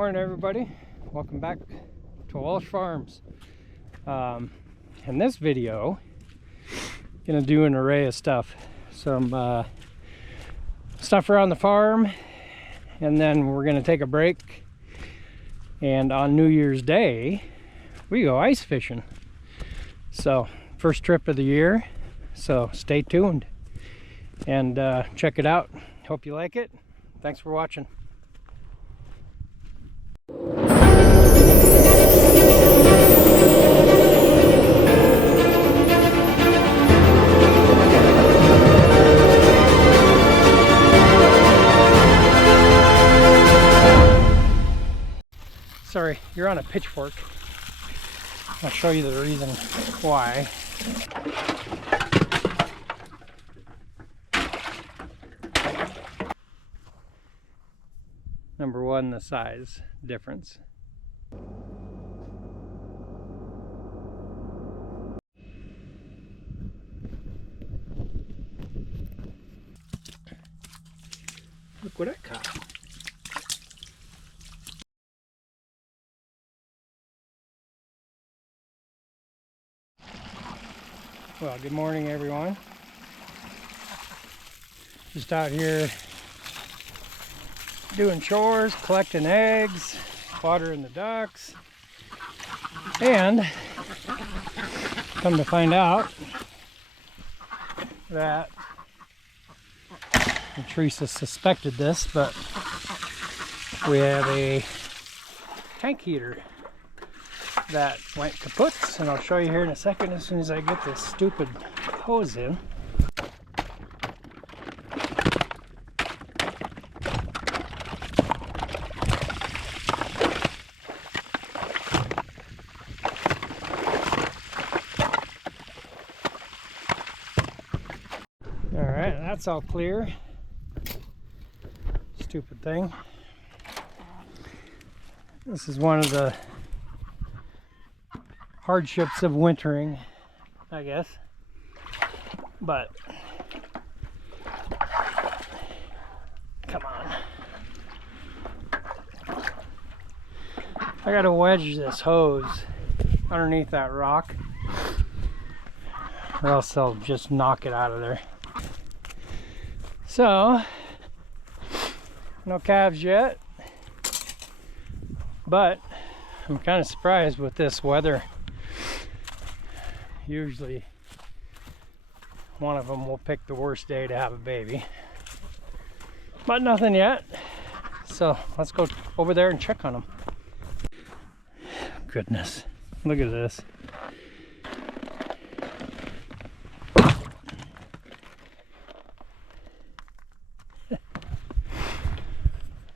Morning everybody, welcome back to Walsh Farms. In this video, gonna do an array of stuff. Some stuff around the farm, and then we're gonna take a break, and on New Year's Day we go ice fishing. So first trip of the year, so stay tuned and check it out. Hope you like it. Thanks for watching. Sorry, you're on a pitchfork. I'll show you the reason why. Number one, the size difference. Look what I caught. Well, good morning everyone. Just out here doing chores, collecting eggs, watering the ducks, and come to find out that Teresa suspected this, but we have a tank heater that went kaput, and I'll show you here in a second as soon as I get this stupid hose in. Alright, that's all clear. Stupid thing. This is one of the hardships of wintering, I guess, but come on, I gotta wedge this hose underneath that rock or else I'll just knock it out of there. So no calves yet, but I'm kind of surprised with this weather. Usually one of them will pick the worst day to have a baby, but nothing yet. So let's go over there and check on them. Goodness, look at this.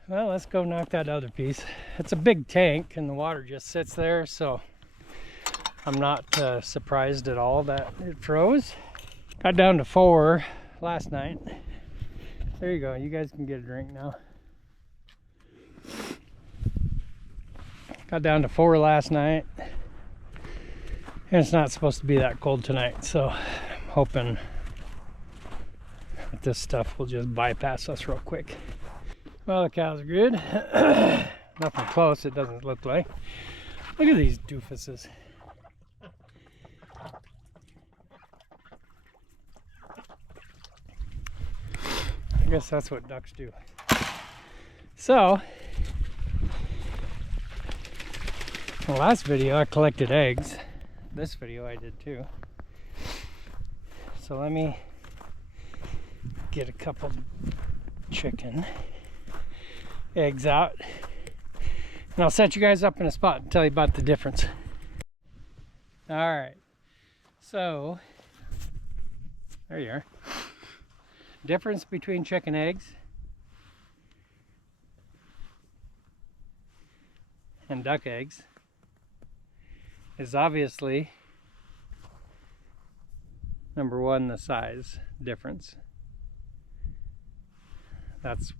Well, let's go knock that other piece. It's a big tank and the water just sits there, so I'm not surprised at all that it froze. Got down to 4 last night. There you go, you guys can get a drink now. Got down to 4 last night, and it's not supposed to be that cold tonight, so I'm hoping that this stuff will just bypass us real quick. Well, the cows are good. Nothing close, it doesn't look like. Look at these doofuses. I guess that's what ducks do. So, in the last video I collected eggs. This video I did too. So let me get a couple chicken eggs out, and I'll set you guys up in a spot and tell you about the difference. Alright, so there you are. Difference between chicken eggs and duck eggs is obviously, number one, the size difference. That's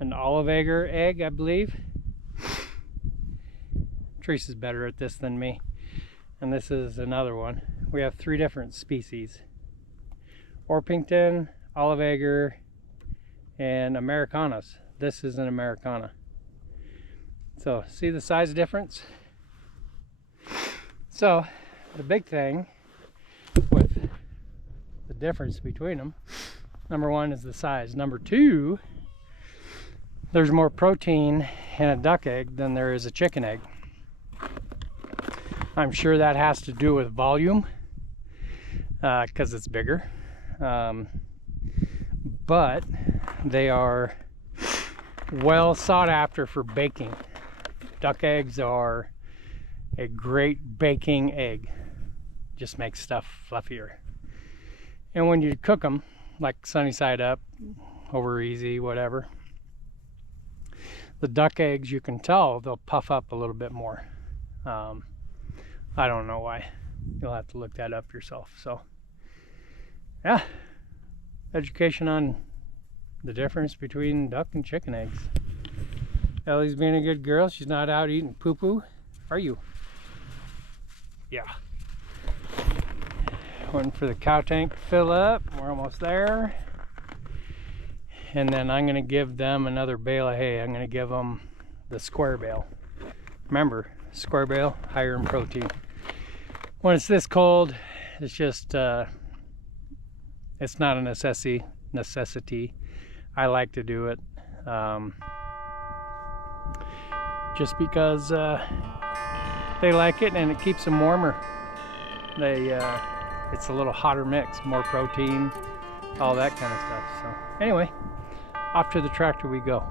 an olive egg, I believe. Teresa's better at this than me. And this is another one. We have 3 different species: Orpington, olive egger, and Americanas. This is an Americana. So see the size difference? So the big thing with the difference between them, number one is the size. Number two, there's more protein in a duck egg than there is a chicken egg. I'm sure that has to do with volume, because it's bigger. But they are well sought after for baking. Duck eggs are a great baking egg. Just makes stuff fluffier. And when you cook them, like sunny side up, over easy, whatever, the duck eggs, you can tell they'll puff up a little bit more. I don't know why. You'll have to look that up yourself. So yeah, education on the difference between duck and chicken eggs. Ellie's being a good girl. She's not out eating poo-poo. Are you? Yeah. Waiting for the cow tank to fill up. We're almost there. And then I'm going to give them another bale of hay. I'm going to give them the square bale. Remember, square bale, higher in protein. When it's this cold, it's just, it's not a necessity. I like to do it just because they like it and it keeps them warmer. It's a little hotter mix, more protein, all that kind of stuff. So anyway, off to the tractor we go.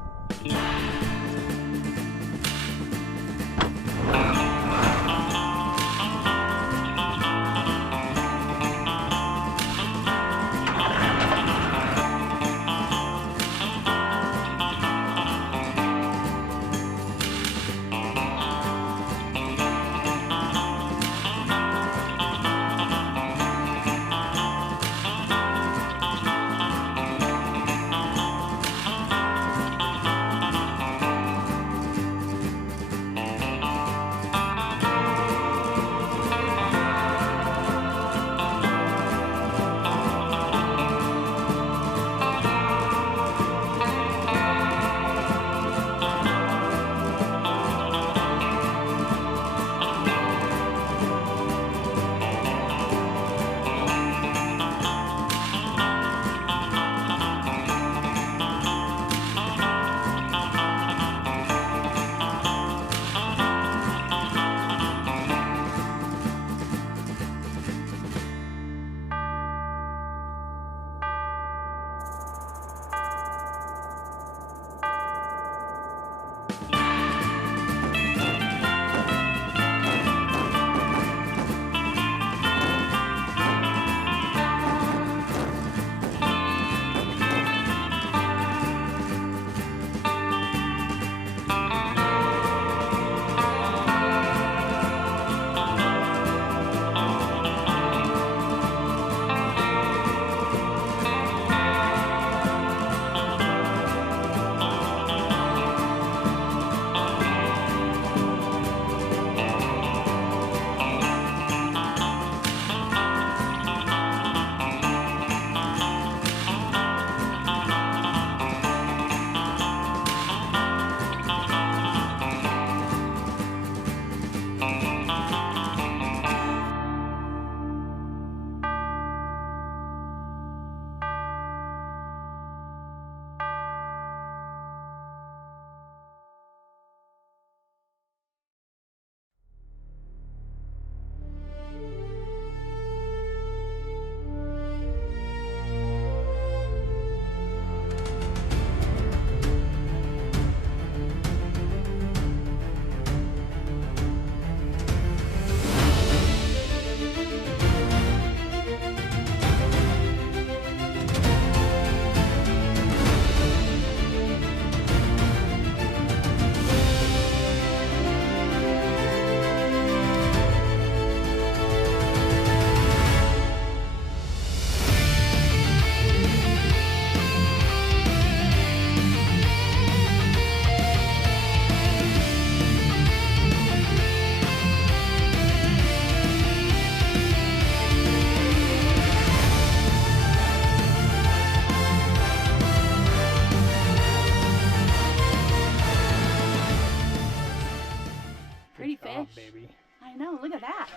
I know, look at that.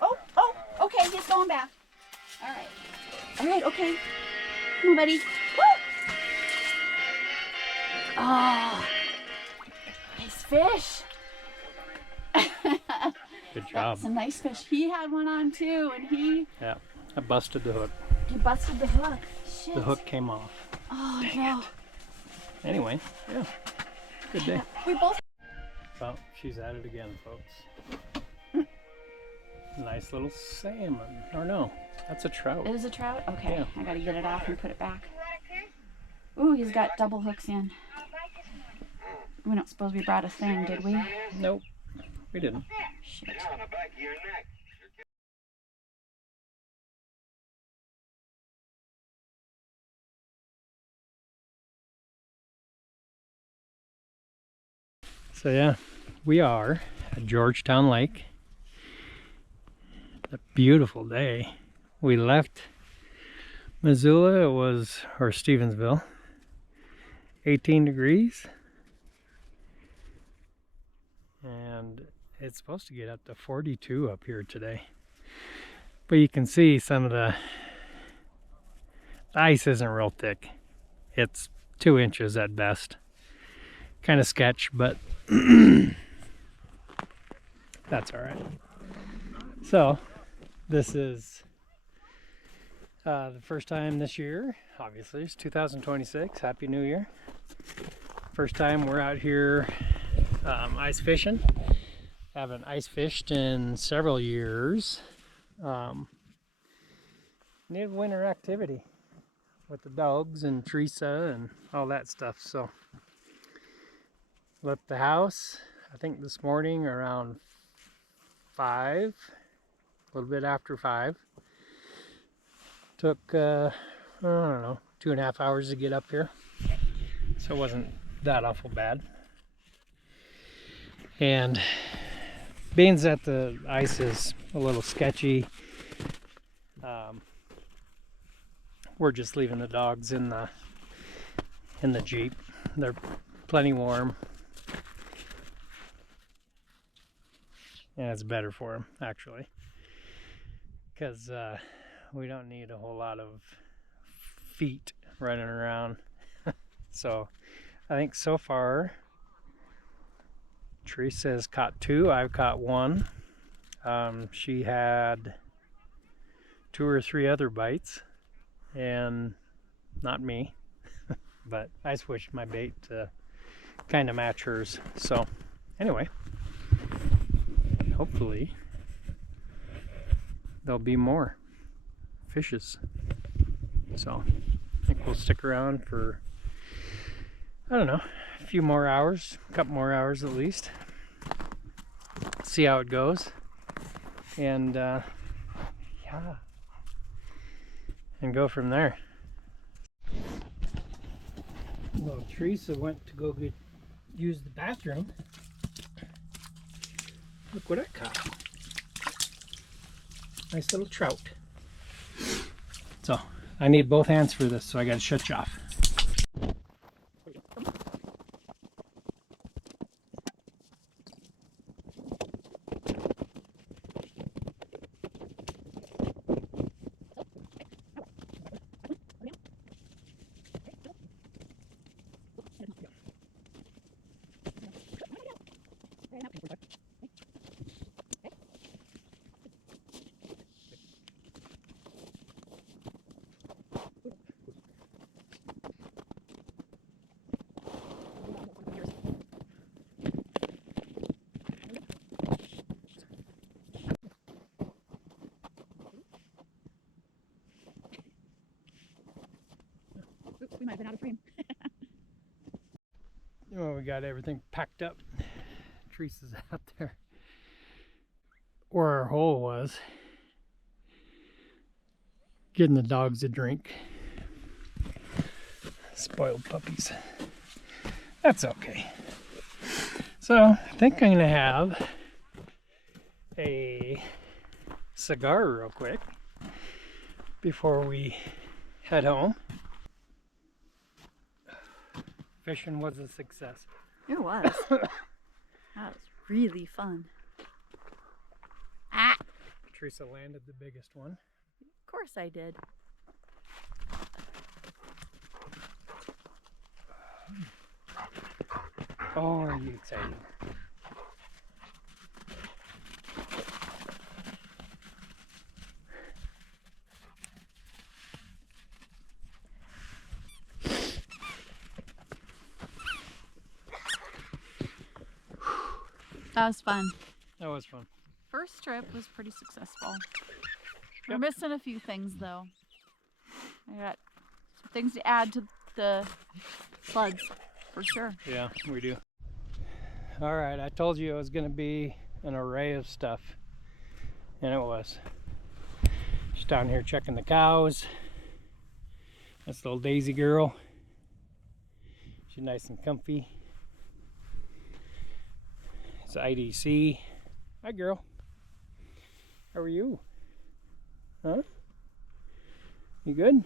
Oh, okay, he's going back. All right, okay. Come on, buddy. Woo! Oh, nice fish. Good job. Some nice fish. He had one on too, and yeah, I busted the hook. He busted the hook. Shit. The hook came off. Oh, dang no. it. Anyway, yeah, good day. We both. Well, she's at it again, folks. Nice little salmon. Or no, that's a trout. It is a trout? Okay, yeah. I gotta get it off and put it back. Ooh, he's got double hooks in. We don't suppose we brought a thing, did we? Nope, we didn't. Shit. So yeah, we are at Georgetown Lake. A beautiful day. We left Missoula, or Stevensville, 18 degrees. And it's supposed to get up to 42 up here today. But you can see some of the ice isn't real thick. It's 2 inches at best. Kind of sketch, but that's all right. So this is the first time this year, obviously it's 2026. Happy New Year. First time we're out here ice fishing. Haven't ice fished in several years. Need winter activity with the dogs and Teresa and all that stuff. So left the house, I think this morning around 5, a little bit after 5. Took, I don't know, 2.5 hours to get up here. So it wasn't that awful bad. And being that the ice is a little sketchy, we're just leaving the dogs in the Jeep. They're plenty warm. And it's better for them, actually, because we don't need a whole lot of feet running around. So I think so far Teresa has caught 2, I've caught 1. She had 2 or 3 other bites, and not me. But I switched my bait to kind of match hers. So anyway, hopefully there'll be more fishes. So I think we'll stick around for, I don't know, a few more hours, a couple more hours at least. See how it goes. And yeah, and go from there. Well, Teresa went to go use the bathroom. Look what I caught. Nice little trout. So I need both hands for this, so I gotta shut you off. Oops, we might have been out of frame. Well, we got everything packed up. Teresa's out there where our hole was, getting the dogs a drink. Spoiled puppies. That's okay. So I think I'm gonna have a cigar real quick before we head home. Fishing was a success. It was. That was really fun. Teresa landed the biggest one. Of course I did. Oh, are you excited? That was fun. That was fun. First trip was pretty successful. We're Yep. missing a few things though. I got some things to add to the sleds for sure. Yeah, we do. All right, I told you it was going to be an array of stuff, and it was. She's down here checking the cows. That's little Daisy girl. She's nice and comfy. It's IDC. Hi, girl. How are you? Huh? You good?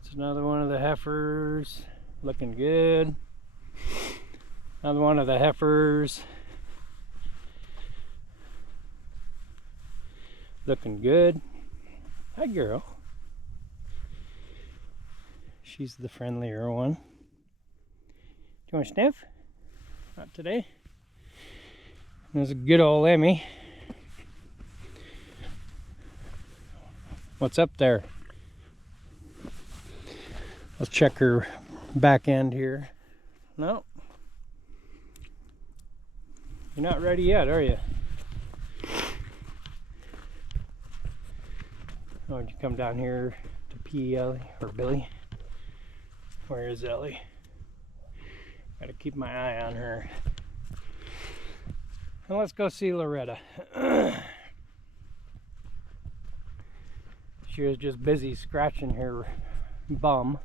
It's another one of the heifers. Looking good. Another one of the heifers. Looking good. Hi, girl. She's the friendlier one. Do you want to sniff? Not today. There's a good old Emmy. What's up there? Let's check her back end here. No. You're not ready yet, are you? Oh, did you come down here to pee Ellie or Billy? Where is Ellie? Gotta keep my eye on her. And let's go see Loretta. She was just busy scratching her bum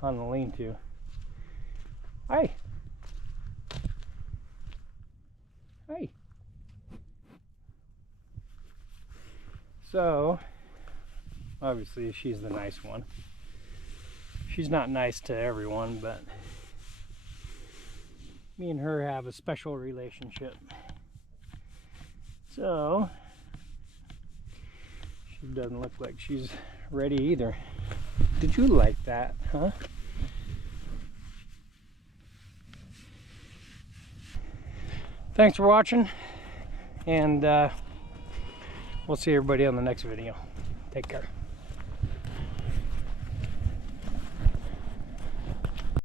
on the lean-to. Hi. Hi. So, obviously she's the nice one. She's not nice to everyone, but me and her have a special relationship. So, she doesn't look like she's ready either. Did you like that, huh? Thanks for watching, and we'll see everybody on the next video. Take care.